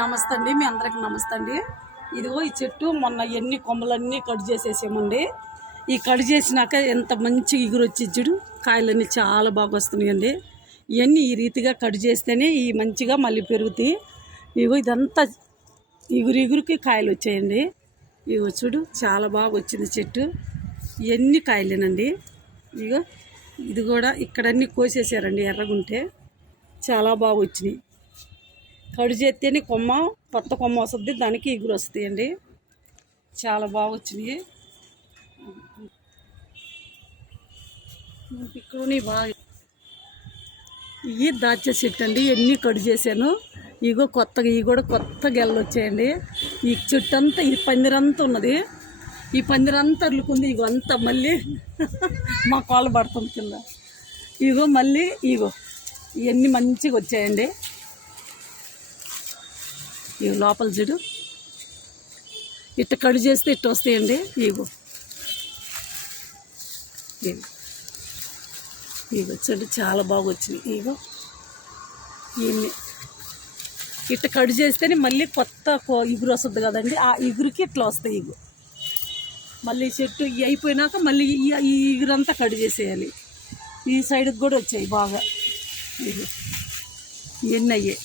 నమస్తే అండి, మీ అందరికి నమస్తే అండి. ఇదిగో ఈ చెట్టు మొన్న ఎన్ని కొమ్మలన్నీ కట్ చేసేసామండి. ఈ కట్ చేసినాక ఎంత మంచి ఇగురు వచ్చిచ్చుడు, కాయలన్నీ చాలా బాగా వస్తున్నాయండి. ఇవన్నీ ఈ రీతిగా కట్ చేస్తేనే ఈ మంచిగా మళ్ళీ పెరుగుతాయి. ఇగో ఇదంతా ఇగురికి కాయలు వచ్చాయండి. ఇగో చూడు చాలా బాగా వచ్చింది చెట్టు. ఇవన్నీ కాయలేనండి. ఇగో ఇది కూడా ఇక్కడన్నీ కోసేసారండి, ఎర్రగుంటే చాలా బాగా వచ్చినాయి. కడు చేస్తేనే కొత్త కొమ్మ వస్తుంది, దానికి ఇగురు వస్తాయండి. చాలా బాగా వచ్చినాయి. ఇక్కడ బాగా ఇవి దాచే చెట్టు అండి, ఎన్ని కడు చేశాను. ఇగో కొత్తగా ఇవి కూడా కొత్త గెలలు వచ్చాయండి. ఈ చెట్టు అంతా ఈ పందిరంతా ఉన్నది. ఈ పందిరంతా అల్లుకుంది. ఇగో అంతా మళ్ళీ మా కాళ్ళు పడుతుంది కింద. ఇగో మళ్ళీ ఇగో ఇవన్నీ మంచిగా వచ్చాయండి. ఇవి లోపల చూడు, ఇట్ట కడు చేస్తే ఇట్ట వస్తాయండి. ఇగో ఇగో చూడు చాలా బాగా వచ్చినాయి. ఇగో ఇవన్నీ ఇట్ట కడు చేస్తేనే మళ్ళీ కొత్త ఇగురు వస్తుంది కదండి. ఆ ఇగురికి ఇట్లా వస్తాయి. ఇగు మళ్ళీ చెట్టు అయిపోయినాక మళ్ళీ ఈ ఇగురంతా కడు చేసేయాలి. ఈ సైడ్కి కూడా వచ్చాయి బాగా. ఇగో ఇవన్నీ అయ్యాయి.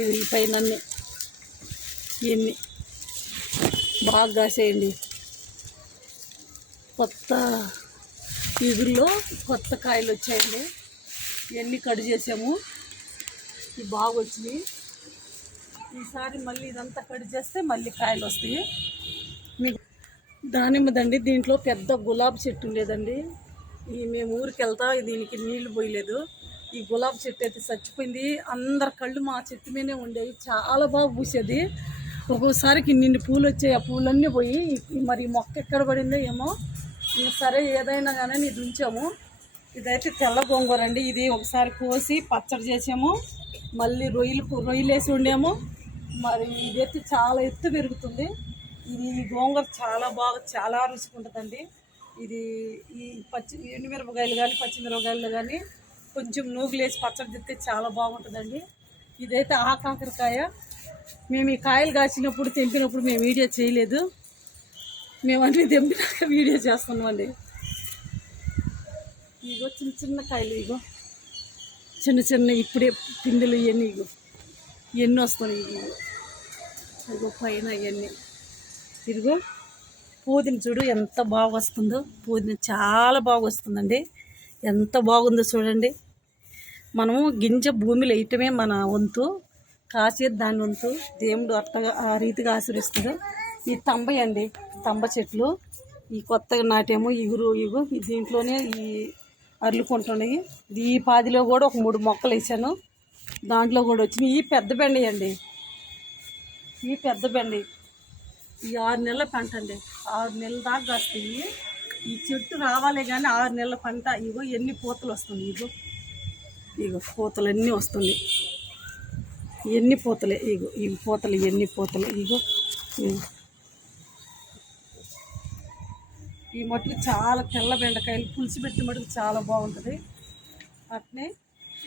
ఈ పైన ఇవన్నీ బాగా కాసేయండి. కొత్త ఇగురులో కొత్త కాయలు వచ్చాయండి. ఇవన్నీ కట్ చేసాము, ఇవి బాగా వచ్చినాయి. ఈసారి మళ్ళీ ఇదంతా కట్ చేస్తే మళ్ళీ కాయలు వస్తాయి. మీకు దానిమ్మదండి, దీంట్లో పెద్ద గులాబీ చెట్టు ఉండేదండి. మేము ఊరికి వెళ్తా దీనికి నీళ్లు పోయలేదు. ఈ గులాబీ చెట్టు అయితే చచ్చిపోయింది. అందరి కళ్ళు మా చెట్టు మీదే ఉండేవి, చాలా బాగా పూసేది. ఒక్కోసారికి నిండి పూలు వచ్చాయి, ఆ పూలన్నీ పోయి మరి మొక్క ఎక్కడ పడిందో ఏమో. సరే ఏదైనా కానీ ఇది ఉంచాము. ఇదైతే తెల్ల గోంగూర అండి. ఇది ఒకసారి కోసి పచ్చడి చేసాము, మళ్ళీ రొయ్యలు వేసి ఉండేము. మరి ఇదైతే చాలా ఎత్తు పెరుగుతుంది. ఇది గోంగూర చాలా రుచిగా ఉంటుందండి. ఇది ఈ ఎండుమిరపకాయలు కానీ పచ్చిమిరపకాయలు కానీ కొంచెం నూగులేసి పచ్చడి తింటే చాలా బాగుంటుందండి. ఇదైతే కాకరకాయ. మేము ఈ కాయలు కాసినప్పుడు తెంపినప్పుడు మేము వీడియో చేయలేదు, మేము అన్నీ తెంపినాక వీడియో చేస్తున్నామండి. ఇగో చిన్న చిన్న కాయలు, ఇగో చిన్న ఇప్పుడే పిందెలు ఇవన్నీ ఇగో ఎన్ని వస్తున్నాయి. ఇగో పైన ఇవన్నీ ఇదిగో పుదీన చూడు ఎంత బాగా వస్తుందో. పుదీన చాలా బాగా వస్తుందండి, ఎంత బాగుందో చూడండి. మనము గింజ భూమిలో వేయటమే మన వంతు, కాసేది దాని వంతు. దేవుడు అట్టగా ఆ రీతిగా ఆశీర్వదిస్తాడు. ఈ తంబ అండి, తంబ చెట్లు ఈ కొత్తగా నాటేమో. ఇగో దీంట్లోనే ఈ అర్లుకుంటున్నాయి. ఈ పాదిలో కూడా ఒక 3 మొక్కలు వేసాను, దాంట్లో కూడా వచ్చినాయి. ఈ పెద్ద బెండ అండి, ఈ పెద్ద బెండ ఈ 6 నెలల పంట అండి. 6 నెలల దాకా కాస్తాయి. ఈ చెట్టు రావాలి కానీ 6 నెలల పంట. ఇగో ఎన్ని పూతలు వస్తుంది. ఇగో పూతలు అన్నీ వస్తుంది, ఎన్ని పూతలే. ఇగో ఇవి పూతలు, ఎన్ని పూతలు. ఇగో ఈ మట్టుకు చాలా తెల్ల బెండకాయలు పులుసు పెట్టి మటుకు చాలా బాగుంటుంది. అట్నే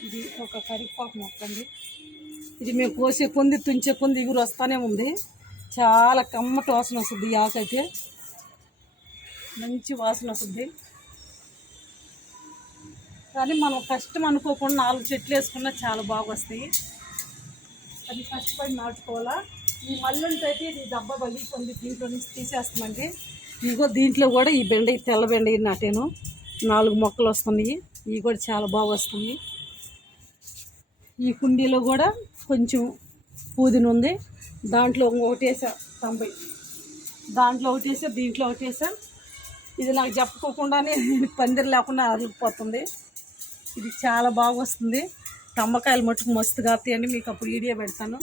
ఇది ఒక కరివేపాకు మొక్క అండి. ఇది మేము కోసే కొంది తుంచే కొంది ఇగురు వస్తూనే ఉంది. చాలా కమ్మటి వాసన వస్తుంది. ఈ ఆకైతే మంచి వాసన వస్తుంది. కానీ మనం కష్టం అనుకోకుండా 4 చెట్లు వేసుకున్నా చాలా బాగా వస్తాయి. అది కష్టపడి నాటుకోవాలా. ఈ మల్లుంటే అయితే ఇది దెబ్బ పగిలిపోయింది, దీంట్లో నుంచి తీసేస్తామండి. ఇదిగో దీంట్లో కూడా ఈ తెల్ల బెండ నాటాను, 4 మొక్కలు వస్తున్నాయి. ఇవి కూడా చాలా బాగా వస్తుంది. ఈ కుండీలో కూడా కొంచెం పుదీన ఉంది, దాంట్లో ఒకటి వేసా 90, దాంట్లో ఒకటి వేసా, దీంట్లో ఒకటి వేసా. ఇది నాకు చెప్పుకోకుండానే పందిరి లేకుండా అరిగిపోతుంది. ఇది చాలా బాగా వస్తుంది. తమ్మకాయలు మట్టుకు మస్తు కాస్తాయండి, మీకు అప్పుడు వీడియో పెడతాను.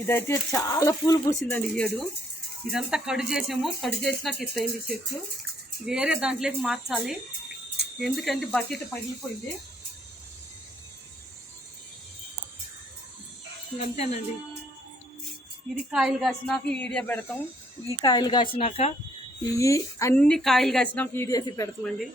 ఇదైతే చాలా పూలు పూసిందండి ఈ ఏడు. ఇదంతా కడు చేసాము, కడు చేసినాక ఇట్టయింది చెట్టు. వేరే దాంట్లోకి మార్చాలి, ఎందుకంటే బకెట్ పగిలిపోయింది. అంతేనండి. ఇది కాయలు కాసినాక వీడియో పెడతాం. ఈ కాయలు కాసినాక అన్ని కాయలు కాసినాక వీడియో పెడతామండి.